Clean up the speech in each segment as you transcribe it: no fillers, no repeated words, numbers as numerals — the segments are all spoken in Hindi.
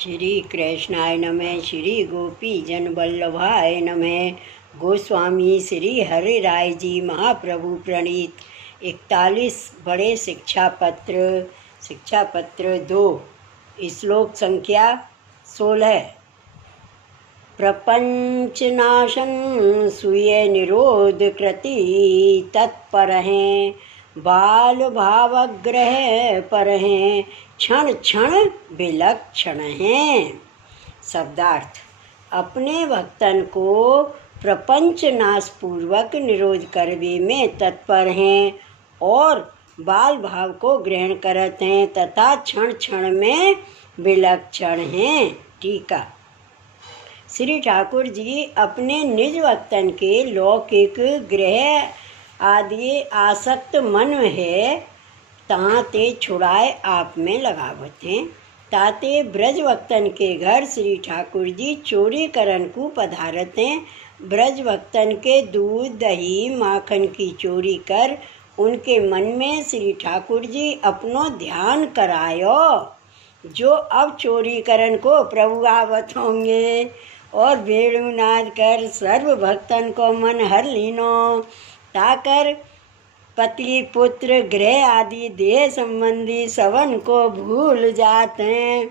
श्री कृष्णाय नमः। श्री गोपी जन वल्लभाय नमः। गोस्वामी श्री हरि राय जी महाप्रभु प्रणीत 41 बड़े शिक्षा पत्र 2 श्लोक संख्या 16। प्रपंचनाशं सूये निरोध कृति तत्पर हैं, बाल भावग्रह पर हैं, क्षण क्षण विलक्षण हैं। शब्दार्थ: अपने भक्तन को प्रपंच नाश पूर्वक निरोध करने में तत्पर हैं और बाल भाव को ग्रहण करते हैं तथा क्षण क्षण में विलक्षण हैं। टीका: श्री ठाकुर जी अपने निज भक्तन के लौकिक ग्रह आदि आसक्त मन है ताते छुड़ाए आप में लगावत हैं। ताते ब्रज भक्तन के घर श्री ठाकुर जी चोरी करन को पधारत हैं। ब्रज भक्तन के दूध दही माखन की चोरी कर उनके मन में श्री ठाकुर जी अपनो ध्यान करायो। जो अब चोरी करन को प्रभु आवत होंगे और वेणुनाद कर सर्व भक्तन को मन हर लीनो ताकर पति पुत्र गृह आदि देह संबंधी सवन को भूल जाते हैं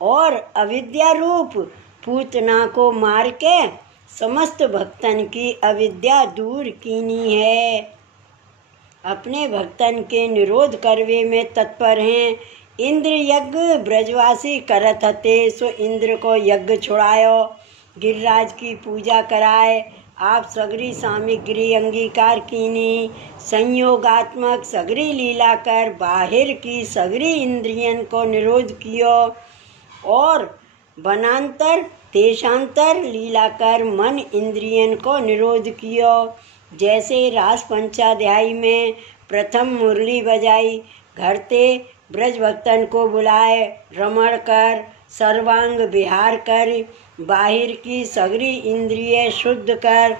और अविद्या रूप पूतना को मार के समस्त भक्तन की अविद्या दूर कीनी है। अपने भक्तन के निरोध करवे में तत्पर हैं। इंद्र यज्ञ ब्रजवासी करत हते सो इंद्र को यज्ञ छुड़ायो। गिरिराज की पूजा कराए आप सगरी सामग्री अंगीकार कीनी। संयोगात्मक सगरी लीला कर बाहिर की सगरी इंद्रियन को निरोध कियो और बनांतर देशांतर लीला कर मन इंद्रियन को निरोध कियो। जैसे रास पंचाध्यायी में प्रथम मुरली बजाई घरते ब्रज भक्तन को बुलाए रमण कर सर्वांग विहार कर बाहिर की सगरी इंद्रिय शुद्ध कर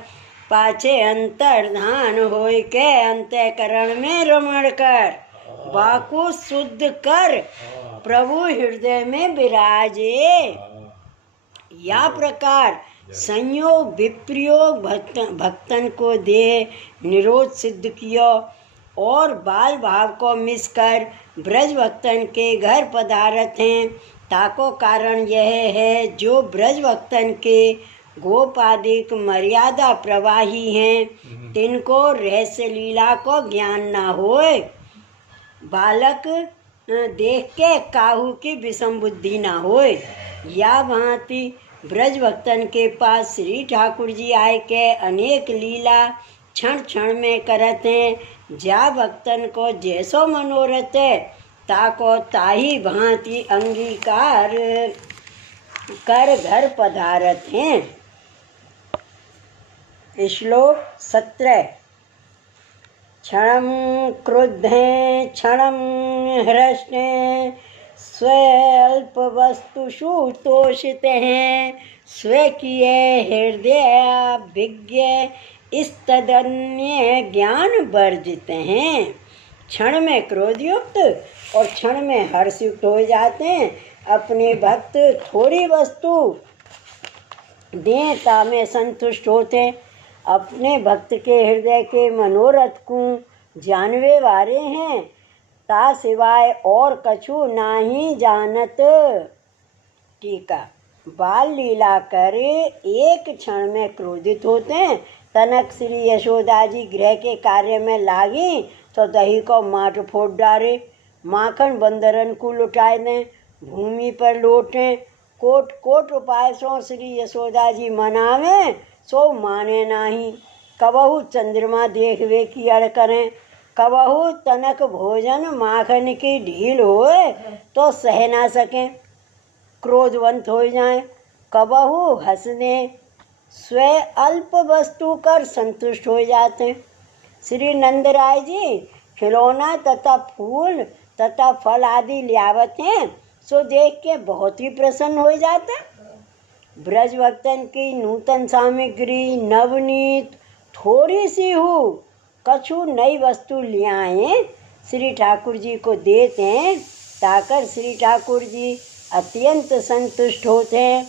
पाछे अंतर्धान होय के अंतःकरण में रमण कर बाको शुद्ध कर प्रभु हृदय में विराजे। या प्रकार संयोग विप्रयोग भक्तन को दे निरोध सिद्ध कियो और बाल भाव को मिसकर ब्रज भक्तन के घर पधारत हैं। ताको कारण यह है जो ब्रज भक्तन के गोपादिक मर्यादा प्रवाही हैं तिनको रहस्य लीला को ज्ञान न होए। बालक देख के काहू की विषम बुद्धि न होए। या भांति ब्रज भक्तन के पास श्री ठाकुर जी आए के अनेक लीला क्षण क्षण में करत हैं। जा भक्तन को जैसो मनोरथ है ताको ताही भांति अंगीकार कर घर पधारत हैं। श्लोक 17। क्षणं क्रुद्धें क्षणं हृष्टें स्वल्प वस्तुषु तोषिते हैं स्वकीय हृदय विज्ञ इस्तदन्य ज्ञान वर्जित हैं। क्षण में क्रोधयुक्त और क्षण में हर्षयुक्त हो जाते हैं। अपने भक्त थोड़ी वस्तु देता में संतुष्ट होते हैं। अपने भक्त के हृदय के मनोरथ को जानवे वाले हैं ता सिवाय और कछु नाही जानत। टीका: बाल लीला करे एक क्षण में क्रोधित होते हैं। तनक श्री यशोदा जी गृह के कार्य में लागी तो दही को माट फोड़ डाले, माखन बंदरन को लुटाए दें, भूमि पर लौटें। कोट कोट उपाय सो श्री यशोदा जी मनावे सो माने नाही। कबहू चंद्रमा देखवे की अड़ करें, कबहू तनक भोजन माखन की ढील होए तो सह ना सकें, क्रोधवंत हो जाएं। कबहू हंस दें, स्व अल्प वस्तु कर संतुष्ट हो जाते हैं। श्री नंदराय जी खिलौना तथा फूल तथा फल आदि लियावत हैं सो देख के बहुत ही प्रसन्न हो जाते हैं। ब्रज भक्तन की नूतन सामग्री नवनीत थोड़ी सी हो कछु नई वस्तु लियाएं श्री ठाकुर जी को देते हैं ताकर श्री ठाकुर जी अत्यंत संतुष्ट होते हैं।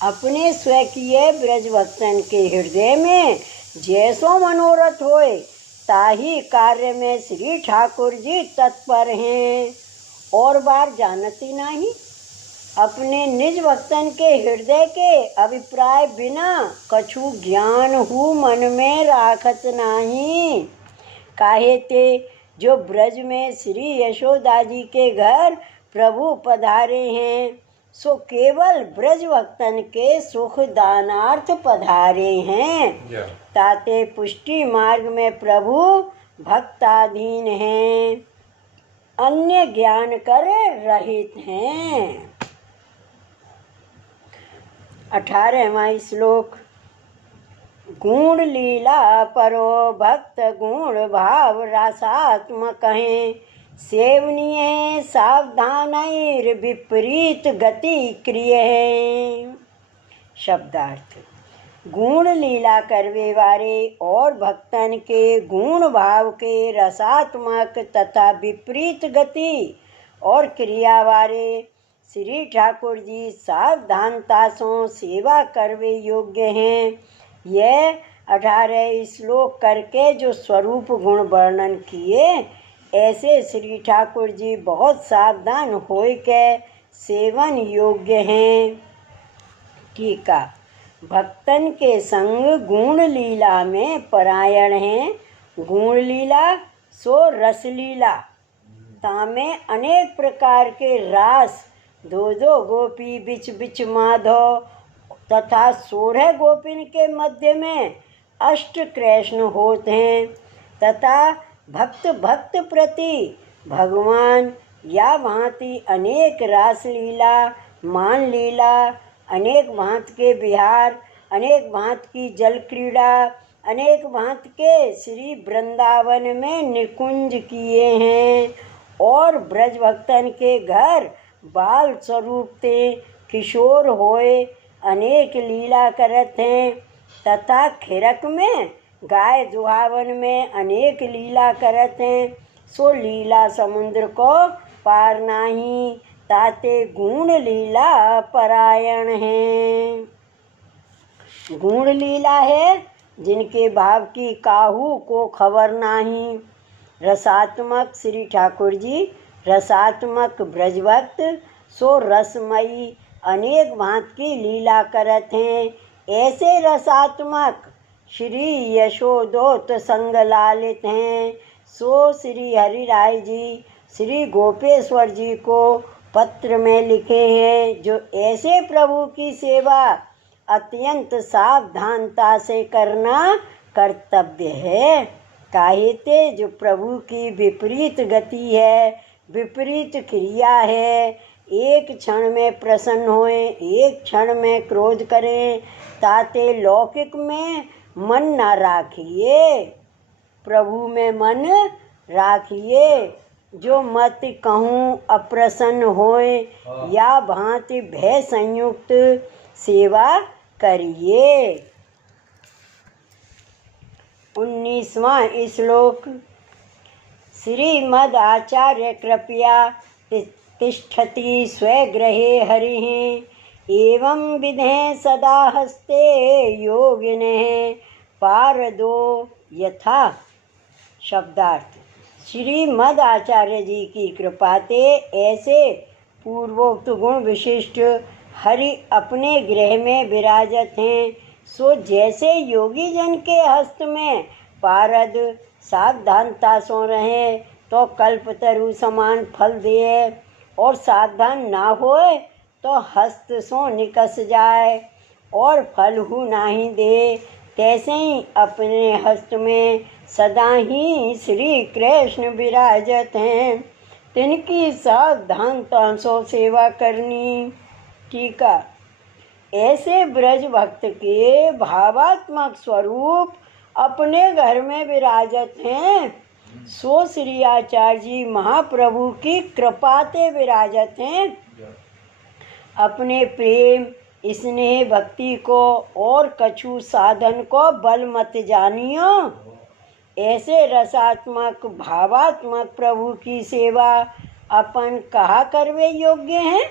अपने स्वकीय ब्रज भक्तन के हृदय में जैसो मनोरथ होए ताही कार्य में श्री ठाकुर जी तत्पर हैं। और बार जानती नहीं, अपने निज भक्तन के हृदय के अभिप्राय बिना कछु ज्ञान हु मन में राखत नहीं। काहे ते जो ब्रज में श्री यशोदा जी के घर प्रभु पधारे हैं, सो केवल ब्रज भक्तन के सुख दानार्थ पधारे हैं। ताते पुष्टि मार्ग में प्रभु भक्ताधीन हैं, अन्य ज्ञान कर रहित हैं। 18वां श्लोक। गुण लीला परो भक्त गुण भाव रसात्मक हैं, सेवनीय सावधानैर विपरीत गति क्रिय है। शब्दार्थ। गुण लीला करवे वाले और भक्तन के गुण भाव के रसात्मक तथा विपरीत गति और क्रिया वाले श्री ठाकुर जी सावधानता से सेवा करवे योग्य हैं। यह 18 श्लोक करके जो स्वरूप गुण वर्णन किए, ऐसे श्री ठाकुर जी बहुत सावधान होय के सेवन योग्य हैं। टीका। भक्तन के संग गुण लीला में परायण हैं। गुण लीला सो रसलीला, तामे अनेक प्रकार के रास, दो दो गोपी बिच बिच माधव तथा 16 गोपिन के मध्य में अष्ट कृष्ण होते हैं। तथा भक्त भक्त प्रति भगवान या भांति अनेक रासलीला, मान लीला, अनेक भांत के विहार, अनेक भांत की जल क्रीड़ा, अनेक भांत के श्री वृंदावन में निकुंज किए हैं। और ब्रज भक्तन के घर बाल स्वरूप ते किशोर होए अनेक लीला करत हैं। तथा खिरक में गाय दुहावन में अनेक लीला करत हैं। सो लीला समुद्र को पार नाही, ताते गुण लीला परायण हैं। गुण लीला है जिनके भाव की काहू को खबर नाही। रसात्मक श्री ठाकुर जी रसात्मक ब्रजभक्त सो रसमयी अनेक भांत की लीला करत हैं। ऐसे रसात्मक श्री यशोदोत संग लालित हैं। सो श्री हरिराय जी श्री गोपेश्वर जी को पत्र में लिखे हैं, जो ऐसे प्रभु की सेवा अत्यंत सावधानता से करना कर्तव्य है। काहे ते जो प्रभु की विपरीत गति है, विपरीत क्रिया है, एक क्षण में प्रसन्न होए, एक क्षण में क्रोध करें, ताते लौकिक में मन ना राखिए, प्रभु में मन राखिए। जो मत कहूँ अप्रसन्न होए या भांति भय संयुक्त सेवा करिए। 19वां श्लोक। श्रीमद आचार्य कृपया तिष्ठति स्वगृहे हरिः एवं विधे सदा हस्ते योगिनः पारदो यथा। शब्दार्थ। श्रीमद आचार्य जी की कृपा ते ऐसे पूर्वोक्त गुण विशिष्ट हरि अपने गृह में विराजत हैं। सो जैसे योगी जन के हस्त में पारद सावधानता सो रहे तो कल्पतरु समान फल दे, और सावधान ना होए तो हस्त सो निकस जाए और फल हु नहीं दे। तैसे ही अपने हस्त में सदा ही श्री कृष्ण विराजत हैं, तिनकी सावधानता सो सेवा करनी। टीका। ऐसे ब्रज भक्त के भावात्मक स्वरूप अपने घर में विराजत हैं। सो श्री आचार्य जी महाप्रभु की कृपा ते विराजत हैं। अपने प्रेम स्नेह भक्ति को और कछु साधन को बल मत जानियो। ऐसे रसात्मक भावात्मक प्रभु की सेवा अपन कहा करवे योग्य हैं।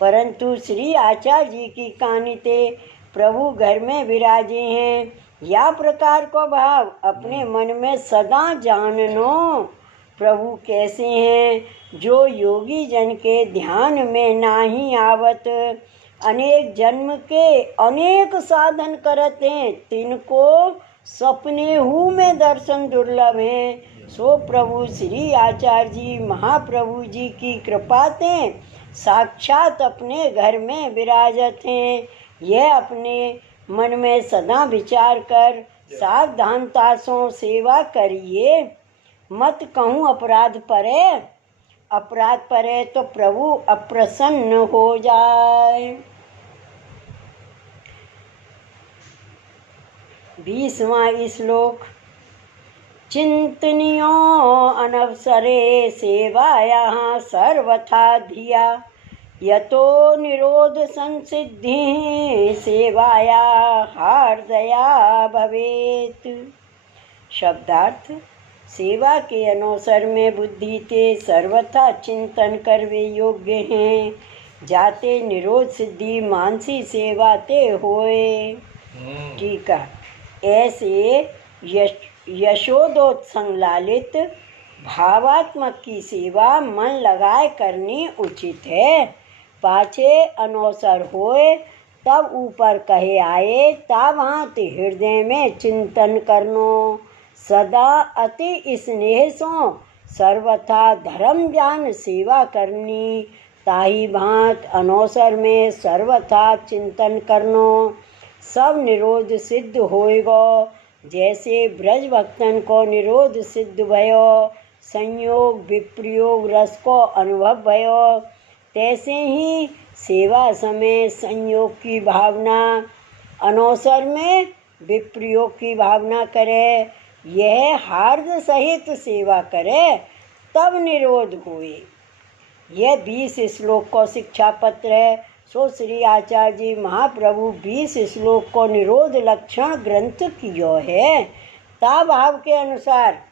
परंतु श्री आचार्य जी की कहानी ते प्रभु घर में विराजे हैं। या प्रकार को भाव अपने मन में सदा जाननो। प्रभु कैसे हैं जो योगी जन के ध्यान में नाही आवत। अनेक जन्म के अनेक साधन करते हैं, तिनको सपने हूँ में दर्शन दुर्लभ हैं। सो प्रभु श्री आचार्य जी महाप्रभु जी की कृपा ते साक्षात अपने घर में विराजत हैं। यह अपने मन में सदा विचार कर सावधानता से सेवा करिए। मत कहूँ अपराध परे तो प्रभु अप्रसन्न हो जाए। 20वां श्लोक। चिंतनियो अनवसरे सेवाया सर्वथा धिया यतो निरोध संसिद्धि सेवाया हार्दया भवेत। शब्दार्थ। सेवा के अनवसर में बुद्धि ते सर्वथा चिंतन करवे योग्य हैं, जाते निरोध सिद्धि मानसी सेवा ते होए। ठीक है। ऐसे यशोदोत्संग भावात्मक की सेवा मन लगाए करनी उचित है। पाछे अनवसर होए तब ऊपर कहे आए, तब वहाँ हृदय में चिंतन करनो। सदा अति स्नेह सो सर्वथा धर्म जान सेवा करनी। ताही भांत अनवसर में सर्वथा चिंतन करनो, सब निरोध सिद्ध होएगो। जैसे ब्रज भक्तन को निरोध सिद्ध भयो, संयोग विप्रयोग रस को अनुभव भयो, तैसे ही सेवा समय संयोग की भावना, अनवसर में विप्रयोग की भावना करे। यह हार्द सहित सेवा करे तब निरोध हुए। यह 20 श्लोक को शिक्षा पत्र है। सो श्री आचार्य जी महाप्रभु 20 श्लोक को निरोध लक्षण ग्रंथ कियो है। ता भाव के अनुसार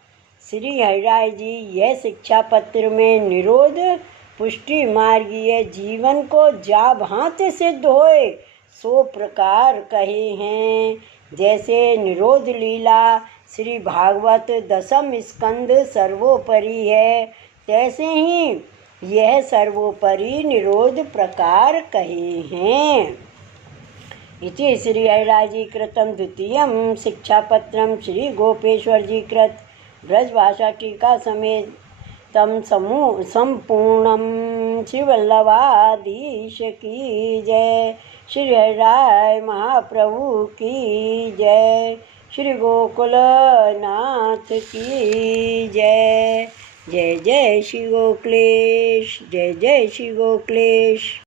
श्री हरिराय जी यह शिक्षा पत्र में निरोध पुष्टि मार्गीय जीवन को जा भांति सिद्ध होए सो प्रकार कहे हैं। जैसे निरोध लीला श्री भागवत 10म स्कंद सर्वोपरि है, तैसे ही यह सर्वोपरि निरोध प्रकार कहे हैं। इति श्री हरिराय जी कृतं द्वितीयं शिक्षापत्रं श्री गोपेश्वर जी कृत ब्रजभाषा टीका समेत तम समूह संपूर्णम। श्री वल्लभाधीश की जय। श्री हरिराय महाप्रभु की जय। श्री गोकुलनाथ की जय। जय जय श्री गोकुलेश। जय जय श्री गोकुलेश।